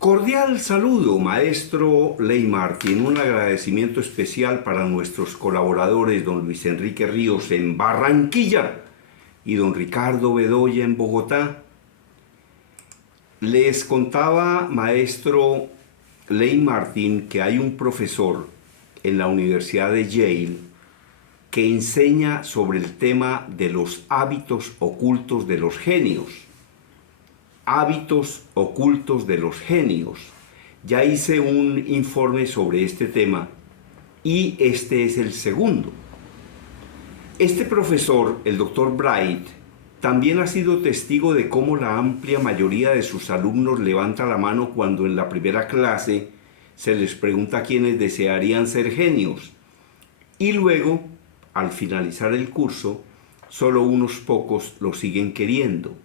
Cordial saludo, maestro Ley Martín. Un agradecimiento especial para nuestros colaboradores, don Luis Enrique Ríos en Barranquilla y don Ricardo Bedoya en Bogotá. Les contaba, maestro Ley Martín, que hay un profesor en la Universidad de Yale que enseña sobre el tema de los hábitos ocultos de los genios. Hábitos ocultos de los genios. Ya hice un informe sobre este tema y este es el segundo. Este profesor, el doctor Bright, también ha sido testigo de cómo la amplia mayoría de sus alumnos levanta la mano cuando en la primera clase se les pregunta quiénes desearían ser genios. Y luego, al finalizar el curso, solo unos pocos lo siguen queriendo.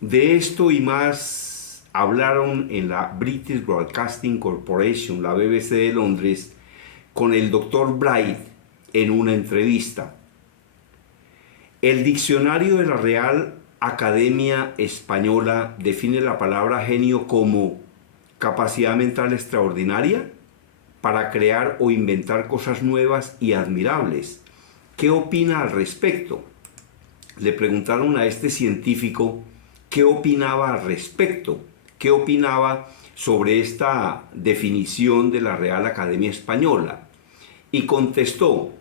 De esto y más hablaron en la British Broadcasting Corporation, la BBC de Londres, con el Dr. Bright en una entrevista. El diccionario de la Real Academia Española define la palabra genio como capacidad mental extraordinaria para crear o inventar cosas nuevas y admirables. ¿Qué opina al respecto? Le preguntaron a este científico qué opinaba al respecto, qué opinaba sobre esta definición de la Real Academia Española. Y contestó: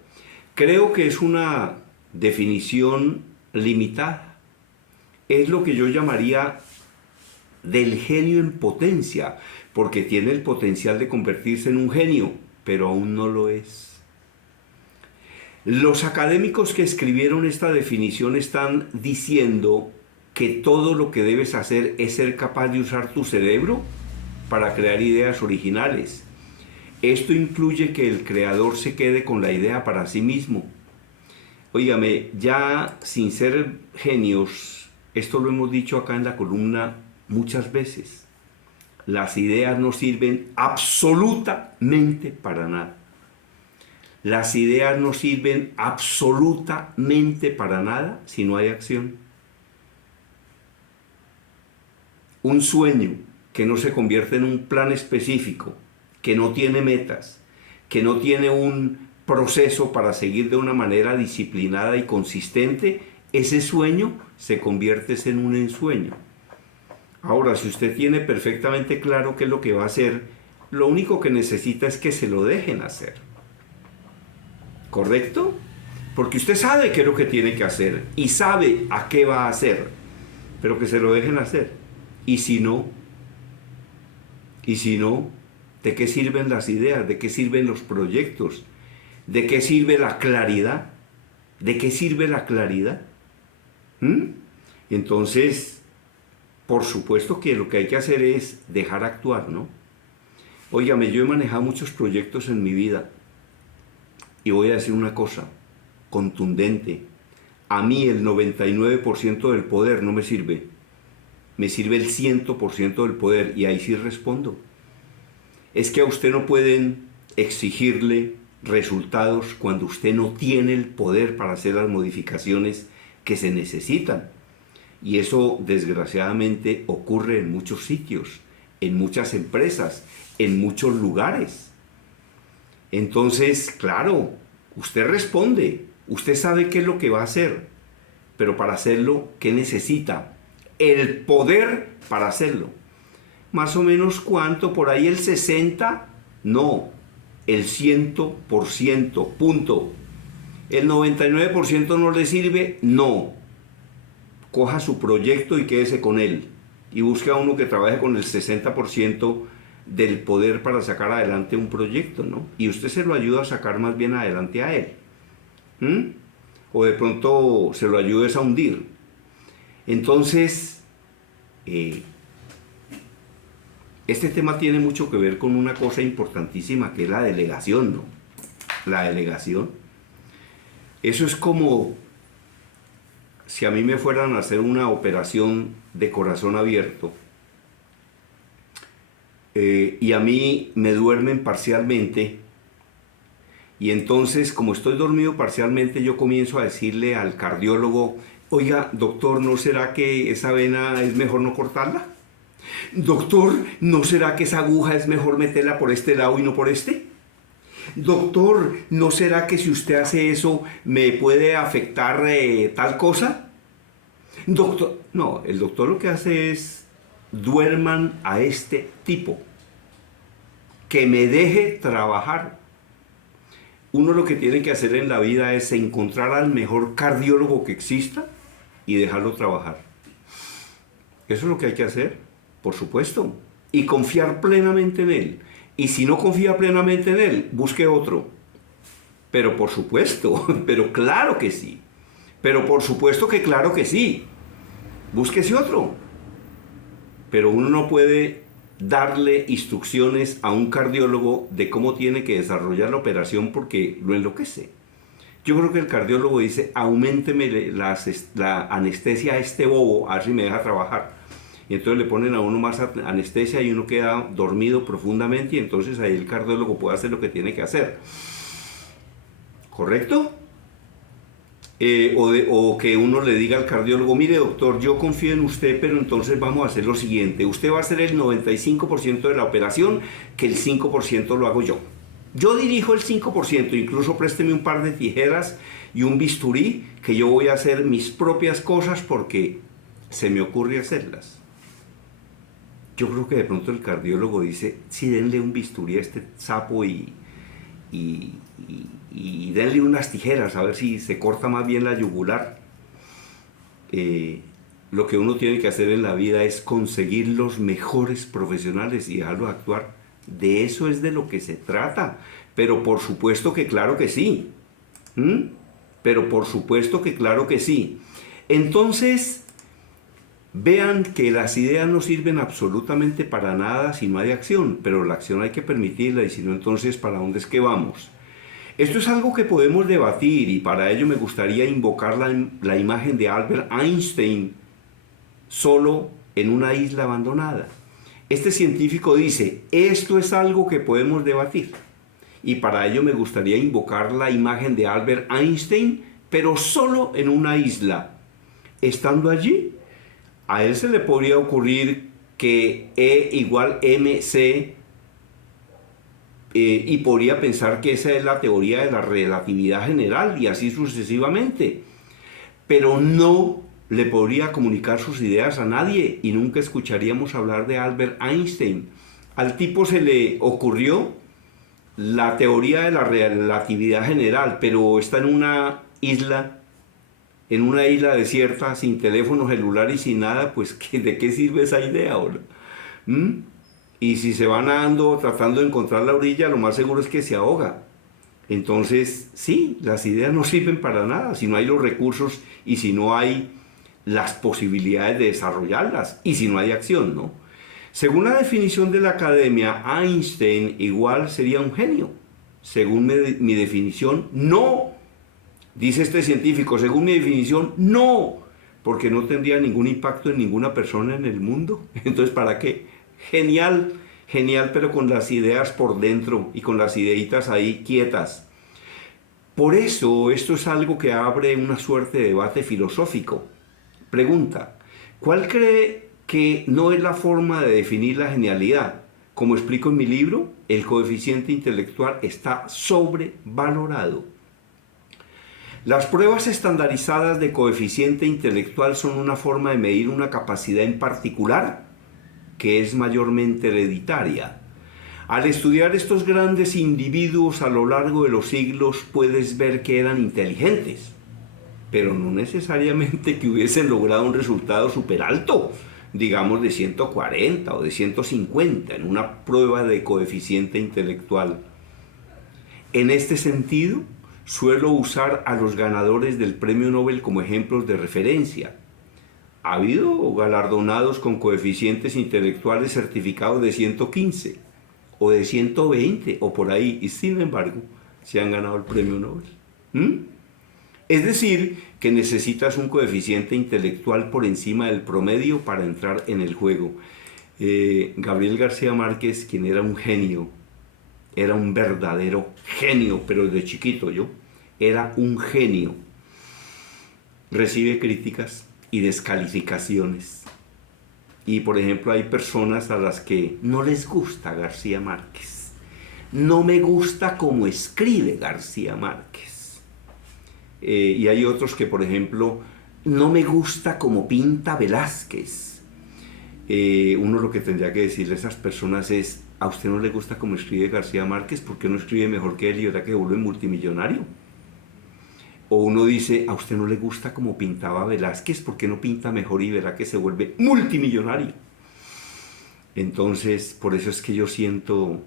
creo que es una definición limitada. Es lo que yo llamaría del genio en potencia, porque tiene el potencial de convertirse en un genio, pero aún no lo es. Los académicos que escribieron esta definición están diciendo que todo lo que debes hacer es ser capaz de usar tu cerebro para crear ideas originales. Esto incluye que el creador se quede con la idea para sí mismo. Óigame, ya sin ser genios, esto lo hemos dicho acá en la columna muchas veces, las ideas no sirven absolutamente para nada. Las ideas no sirven absolutamente para nada si no hay acción. Un sueño que no se convierte en un plan específico, que no tiene metas, que no tiene un proceso para seguir de una manera disciplinada y consistente, ese sueño se convierte en un ensueño. Ahora, si usted tiene perfectamente claro qué es lo que va a hacer, lo único que necesita es que se lo dejen hacer. ¿Correcto? Porque usted sabe qué es lo que tiene que hacer y sabe a qué va a hacer, pero que se lo dejen hacer. ¿Y si no? ¿De qué sirven las ideas? ¿De qué sirven los proyectos? ¿De qué sirve la claridad? ¿De qué sirve la claridad? Entonces, por supuesto que lo que hay que hacer es dejar actuar, ¿no? Óigame, yo he manejado muchos proyectos en mi vida y voy a decir una cosa contundente. A mí el 99% del poder no me sirve. Me sirve el 100% del poder, y ahí sí respondo. Es que a usted no pueden exigirle resultados cuando usted no tiene el poder para hacer las modificaciones que se necesitan. Y eso desgraciadamente ocurre en muchos sitios, en muchas empresas, en muchos lugares. Entonces, claro, usted responde, usted sabe qué es lo que va a hacer, pero para hacerlo, ¿qué necesita? El poder para hacerlo. Más o menos ¿cuánto? Por ahí el 60%, no, el 100%, punto. El 99% no le sirve, no. Coja su proyecto y quédese con él. Y busque a uno que trabaje con el 60% del poder para sacar adelante un proyecto, ¿no? Y usted se lo ayuda a sacar más bien adelante a él. O de pronto se lo ayudes a hundir. Entonces, este tema tiene mucho que ver con una cosa importantísima que es la delegación, ¿no? La delegación. Eso es como si a mí me fueran a hacer una operación de corazón abierto y a mí me duermen parcialmente, y entonces, como estoy dormido parcialmente, yo comienzo a decirle al cardiólogo: oiga, doctor, ¿no será que esa vena es mejor no cortarla? Doctor, ¿no será que esa aguja es mejor meterla por este lado y no por este? Doctor, ¿no será que si usted hace eso me puede afectar tal cosa? Doctor, no, el doctor lo que hace es duerman a este tipo, que me deje trabajar. Uno lo que tiene que hacer en la vida es encontrar al mejor cardiólogo que exista y dejarlo trabajar. Eso es lo que hay que hacer, por supuesto, y confiar plenamente en él. Y si no confía plenamente en él, busque otro. Pero por supuesto, pero claro que sí. Pero por supuesto que claro que sí. Búsquese otro. Pero uno no puede darle instrucciones a un cardiólogo de cómo tiene que desarrollar la operación porque lo enloquece. Yo creo que el cardiólogo dice, auménteme la anestesia a este bobo, a ver si me deja trabajar. Y entonces le ponen a uno más anestesia y uno queda dormido profundamente y entonces ahí el cardiólogo puede hacer lo que tiene que hacer. ¿Correcto? O que uno le diga al cardiólogo, mire doctor, yo confío en usted, pero entonces vamos a hacer lo siguiente. Usted va a hacer el 95% de la operación, que el 5% lo hago yo. Yo dirijo el 5%, incluso présteme un par de tijeras y un bisturí, que yo voy a hacer mis propias cosas porque se me ocurre hacerlas. Yo creo que de pronto el cardiólogo dice, sí, denle un bisturí a este sapo y denle unas tijeras a ver si se corta más bien la yugular. Lo que uno tiene que hacer en la vida es conseguir los mejores profesionales y dejarlos actuar. De eso es de lo que se trata. Pero por supuesto que claro que sí. Pero por supuesto que claro que sí. Entonces, vean que las ideas no sirven absolutamente para nada si no hay acción, pero la acción hay que permitirla y si no, entonces, ¿para dónde es que vamos? Esto es algo que podemos debatir y para ello me gustaría invocar la imagen de Albert Einstein solo en una isla abandonada. Este científico dice, esto es algo que podemos debatir y para ello me gustaría invocar la imagen de Albert Einstein, pero solo en una isla. Estando allí, a él se le podría ocurrir que E igual mc y podría pensar que esa es la teoría de la relatividad general y así sucesivamente. Pero no le podría comunicar sus ideas a nadie y nunca escucharíamos hablar de Albert Einstein. Al tipo se le ocurrió la teoría de la relatividad general, pero está en una isla desierta, sin teléfono celular y sin nada, pues ¿de qué sirve esa idea ahora? Y si se va nadando tratando de encontrar la orilla, lo más seguro es que se ahoga. Entonces, sí, las ideas no sirven para nada si no hay los recursos y si no hay las posibilidades de desarrollarlas y si no hay acción, ¿no? Según la definición de la academia, Einstein igual sería un genio. Según mi definición, no. Dice este científico, según mi definición, no, porque no tendría ningún impacto en ninguna persona en el mundo. Entonces, ¿para qué? Genial, genial, pero con las ideas por dentro y con las ideitas ahí quietas. Por eso, esto es algo que abre una suerte de debate filosófico. Pregunta, ¿cuál cree que no es la forma de definir la genialidad? Como explico en mi libro, el coeficiente intelectual está sobrevalorado. Las pruebas estandarizadas de coeficiente intelectual son una forma de medir una capacidad en particular que es mayormente hereditaria. Al estudiar estos grandes individuos a lo largo de los siglos puedes ver que eran inteligentes, pero no necesariamente que hubiesen logrado un resultado súper alto, digamos de 140 o de 150 en una prueba de coeficiente intelectual. En este sentido, suelo usar a los ganadores del premio Nobel como ejemplos de referencia. Ha habido galardonados con coeficientes intelectuales certificados de 115 o de 120 o por ahí, y sin embargo se han ganado el premio Nobel. Es decir, que necesitas un coeficiente intelectual por encima del promedio para entrar en el juego. Gabriel García Márquez, quien era un genio, era un verdadero genio, pero desde chiquito era un genio. Recibe críticas y descalificaciones. Y por ejemplo hay personas a las que no les gusta García Márquez. No me gusta cómo escribe García Márquez. Y hay otros que, por ejemplo, no me gusta cómo pinta Velázquez. Uno lo que tendría que decirle a esas personas es: ¿a usted no le gusta cómo escribe García Márquez? ¿Por qué no escribe mejor que él y verá que se vuelve multimillonario? O uno dice: ¿a usted no le gusta cómo pintaba Velázquez? ¿Por qué no pinta mejor y verá que se vuelve multimillonario? Entonces, por eso es que yo siento,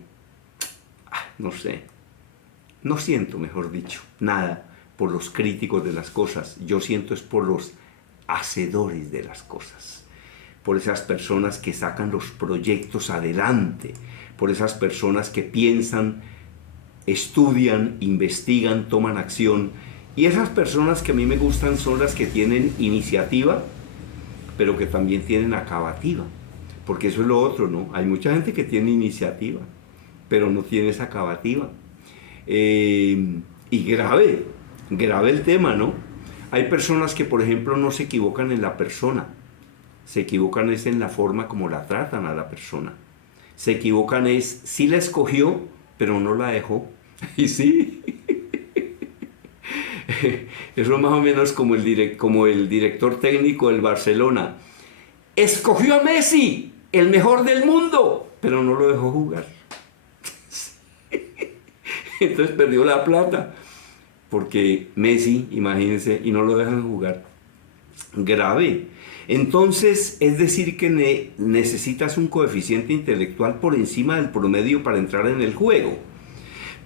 no siento, mejor dicho, nada por los críticos de las cosas. Yo siento es por los hacedores de las cosas, por esas personas que sacan los proyectos adelante, por esas personas que piensan, estudian, investigan, toman acción. Y esas personas que a mí me gustan son las que tienen iniciativa, pero que también tienen acabativa. Porque eso es lo otro, ¿no? Hay mucha gente que tiene iniciativa, pero no tiene esa acabativa. Y grave el tema, ¿no? Hay personas que, por ejemplo, no se equivocan en la persona. Se equivocan es en la forma como la tratan a la persona. Se equivocan es, sí la escogió, pero no la dejó. Y sí. Eso es más o menos como el director técnico del Barcelona. Escogió a Messi, el mejor del mundo, pero no lo dejó jugar. Entonces perdió la plata, porque Messi, imagínense, y no lo dejan jugar. Grave. Entonces, es decir que necesitas un coeficiente intelectual por encima del promedio para entrar en el juego.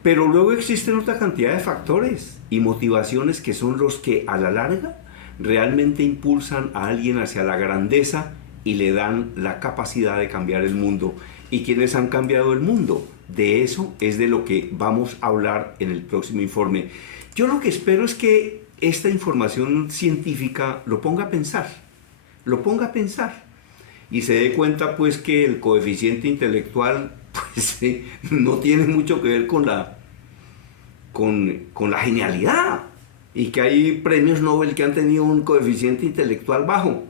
Pero luego existen otra cantidad de factores y motivaciones que son los que a la larga realmente impulsan a alguien hacia la grandeza y le dan la capacidad de cambiar el mundo. ¿Y quiénes han cambiado el mundo? De eso es de lo que vamos a hablar en el próximo informe. Yo lo que espero es que esta información científica lo ponga a pensar, y se dé cuenta pues que el coeficiente intelectual pues, no tiene mucho que ver con la genialidad, y que hay premios Nobel que han tenido un coeficiente intelectual bajo,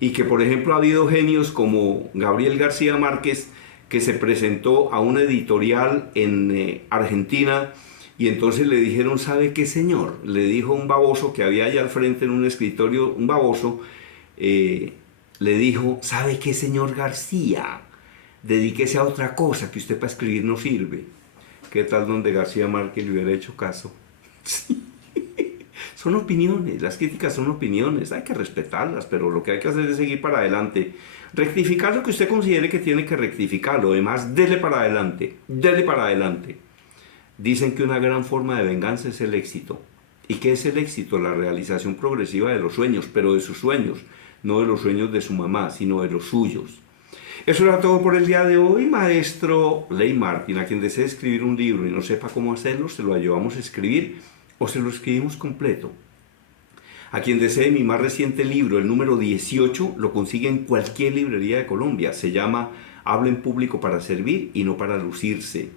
y que por ejemplo ha habido genios como Gabriel García Márquez, que se presentó a una editorial en Argentina, y entonces le dijeron: ¿sabe qué, señor? Le dijo un baboso que había allá al frente en un escritorio, un baboso, le dijo: ¿sabe qué, señor García? Dedíquese a otra cosa, que usted para escribir no sirve. ¿Qué tal donde García Márquez le hubiera hecho caso? Sí. Son opiniones, las críticas son opiniones, hay que respetarlas, pero lo que hay que hacer es seguir para adelante. Rectificar lo que usted considere que tiene que rectificar, lo demás, dele para adelante, dele para adelante. Dicen que una gran forma de venganza es el éxito. ¿Y qué es el éxito? La realización progresiva de los sueños, pero de sus sueños, no de los sueños de su mamá, sino de los suyos. Eso era todo por el día de hoy, maestro Ley Martin. A quien desee escribir un libro y no sepa cómo hacerlo, se lo ayudamos a escribir o se lo escribimos completo. A quien desee mi más reciente libro, el número 18, lo consigue en cualquier librería de Colombia. Se llama Habla en público para servir y no para lucirse.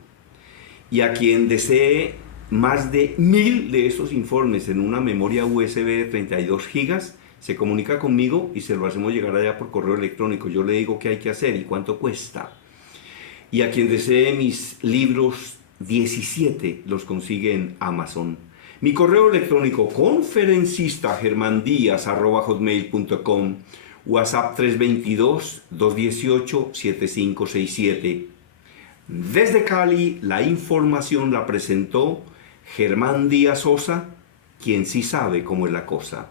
Y a quien desee más de 1000 de estos informes en una memoria USB de 32 gigas, se comunica conmigo y se lo hacemos llegar allá por correo electrónico. Yo le digo qué hay que hacer y cuánto cuesta. Y a quien desee mis libros 17, los consigue en Amazon. Mi correo electrónico: conferencistagermandiaz@hotmail.com, WhatsApp 322-218-7567. Desde Cali, la información la presentó Germán Díaz Sosa, quien sí sabe cómo es la cosa.